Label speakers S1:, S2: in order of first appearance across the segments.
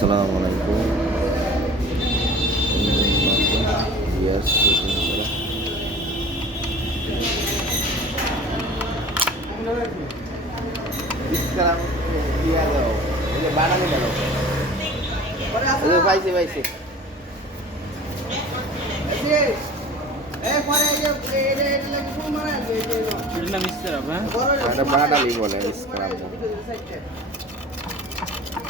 S1: আসসালামু আলাইকুম। পাইছে পাইছে বাঙালি বলে ইসলাম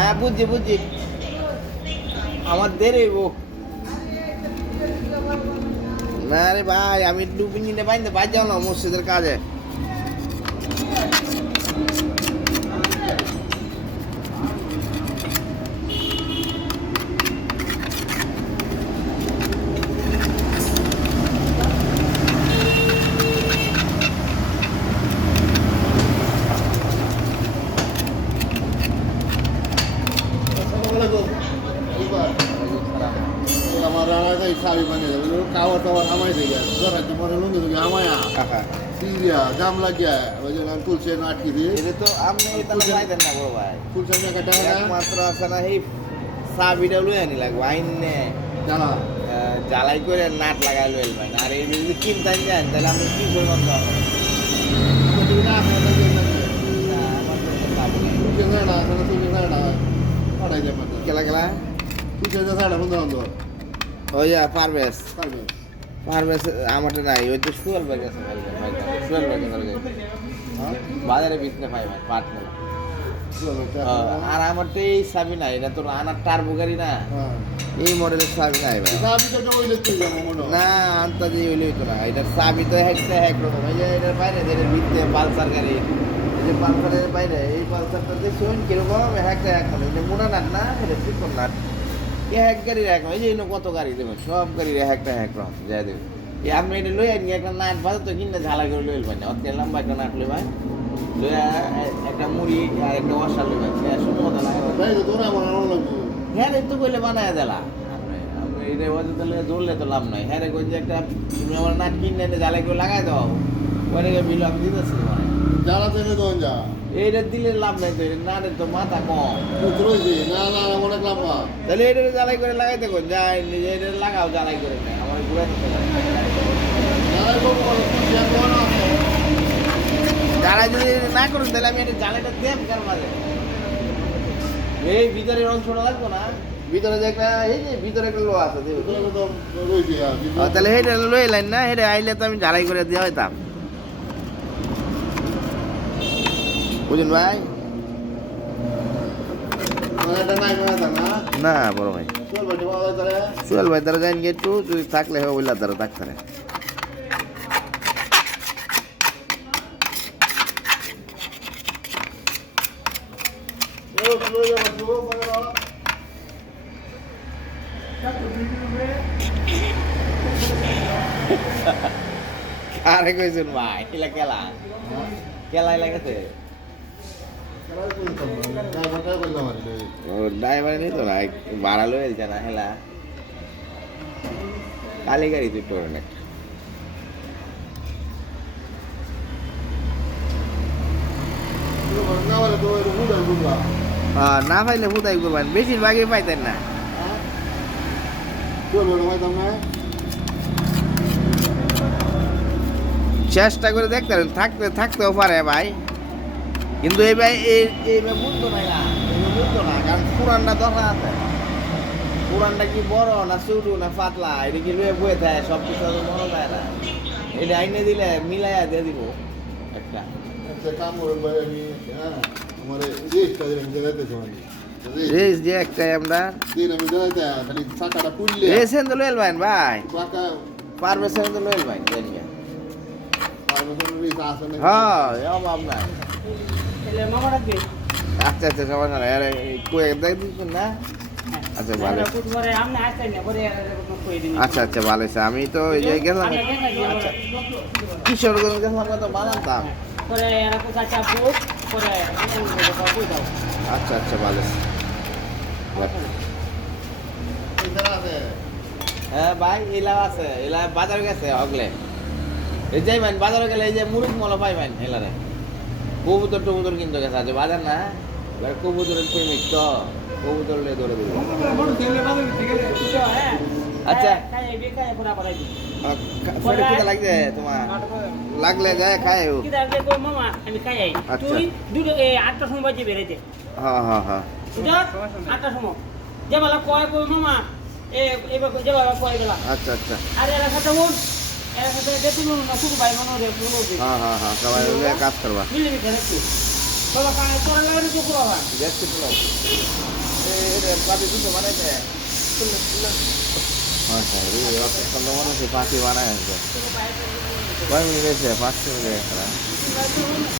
S1: না, বুঝছি বুঝছি। আমার দেরি গো না রে ভাই, আমি ডুবি নিতে পাই না বাদ যাও না মসজিদের কাজে।
S2: মানে খাওয়া টাওয়া নামাই দিয়ে জরা কি মনে লুঙ্গি লুঙ্গি আমায়া
S1: কাকা
S2: সিরিয়া জাম লাগিয়া ওই জন্য তুলছে না আটকে দিয়ে।
S1: এটা তো আপনি এটা পাইতেন না বড় ভাই।
S2: তুলছে না কাটা
S1: একমাত্র আছে না এই চাবিটা লই আনি লাগবো আইন। নে
S2: জানা
S1: জ্বালাই করে নাট লাগাই লইল ভাই। আর এই যদি কিনতেন যান তাহলে আমি কি করব তো? খেলা খেলা।
S2: না সাড়ে বন্ধু বন্ধু
S1: ওই যা পারবেশ
S2: পারবে
S1: পারবেশ আমারটা নাই। ওই তো সুয়াল ব্যাগ আছে সুয়াল ব্যাগ আছে বাজারে বিক্রি হয় ভাই পাট মোলা আর আমারটা এই চাবি নাই এটা তোর আনার টার্বো গাড়ি না।
S2: হ্যাঁ।
S1: এই মডেলের চাবি নাই ভাই।
S2: তো
S1: না আন্তাজি হইলে হইতো না। এটার চাবি তো হ্যাকটা হ্যাক রকম। এই যে এটার বাইরে যে এটার ভিতরে পালসার গাড়ি। এই যে পালসারের বাইরে এই পালসারটা দেখছেন কীরকম হ্যাকটা হ্যাক মানে এটা মোটা নাট না এটা চিকন নাট এ হ্যাক গাড়ির এক এই যে কত গাড়ি দেবেন সব গাড়ির হ্যাকটা হ্যাক রকম যাই দেবে। এই আপনি এটা লই আনি একটা নাট বাজে তো কিনলে ঝালা করে লইল ভাই অত লম্বা একটা নাট লই ভাই লইয়া একটা মুড়ি আর একটা ওয়াশার লই ভাই সময় লাগে হ্যাঁ রে তো কইলে বানায় দিলা। এটা ওদের তাহলে ধরলে তো লাভ নাই। হ্যাঁ রে কই যে একটা তুমি আমার নাট কিনে এনে জ্বালাই করে লাগাই দাও। ওইটাকে বিল আমি দিতেছি মানে
S2: যা।
S1: এইটা দিলে লাভ নাই তো এটা তো মাথা কম।
S2: পুত্র না না অনেক লম্বা
S1: তাহলে এটা জ্বালাই করে যাই নিজে এটা লাগাও জ্বালাই করে আমার জ্বালাই যদি না করুন তাহলে আমি এটা জ্বালাইটা দেব কার মাঝে? এই ভিতরের অংশটা লাগবে না? ভিতরে যে একটা এই যে ভিতরে একটা লো আছে ও, তাহলে হেঁটে লই লাইন না হেঁটে আইলে তো আমি ঝালাই করে দেওয়া হইতাম। বুঝুন ভাই
S2: এটা নাই করে না
S1: না বড় ভাই
S2: চল বাড়ি বাবা তারে
S1: চল ভাই তারা যাইন গিয়ে একটু যদি থাকলে হবে বললা তারা থাকতে
S2: ও চলে যাবে তো বাবা
S1: আরে কইছেন ভাই এলা কেলা কেলা লাগাতে ও ড্রাইভার নেই তো না ভাড়া লয়ে দিচ্ছে না হেলা কালি গাড়ি তুই টোর না না পাইলে হুদাই করবেন বেশিরভাগই পাইতেন না চেষ্টা করে দেখতে পারেন থাকতে থাকতেও পারে ভাই কিন্তু এই ভাই এই এইভাবে বুঝতো না না বুঝতো না কারণ পুরানটা দরকার আছে। পুরানটা কি বড় না ছোটো না পাতলা? এটা কি লুয়ে বয়ে থাকে সব কিছু মনে যায় না। এটা আইনে দিলে মিলাইয়া দিয়ে দিব একটা। রেস যে একটা আমরা রেস তো লইল ভাই ভাই। পারবে সেন তো লইল ভাই জানিয়া হ্যাঁ অভাব নাই। আচ্ছা আচ্ছা আরে দেখ দিচ্ছেন না। আচ্ছা, ভালো। আচ্ছা আচ্ছা ভালো আমি তো ওই যে গেলাম। আচ্ছা। কিশোরগঞ্জ গেলাম বানাতাম। আচ্ছা আচ্ছা ভালো হ্যাঁ ভাই এলা আছে। এলা বাজার গেছে হগলে এই যাই মান বাজারে গেলে এই যে মুরুখ মলা পাই মান এলারে। কবুতর টবুতর কিনতে গেছে আজ বাজার না? এবার কবুতরের প্রেমিক তো কবুতর লিয়ে দৌড়ে দিল আচ্ছা। লাগছে তোমার? লাগলে যায় খায় আচ্ছা।
S3: আটটার সময় বাজে বেরোতে
S1: হ্যাঁ হ্যাঁ হ্যাঁ
S3: আটটার সময়। যে বেলা কয় মামা? এবার যে বেলা কয় বেলা
S1: আচ্ছা আচ্ছা।
S3: আর সাথে বোন এরা সাথে দেখুন না শুধু ভাই মনে রে মনে রে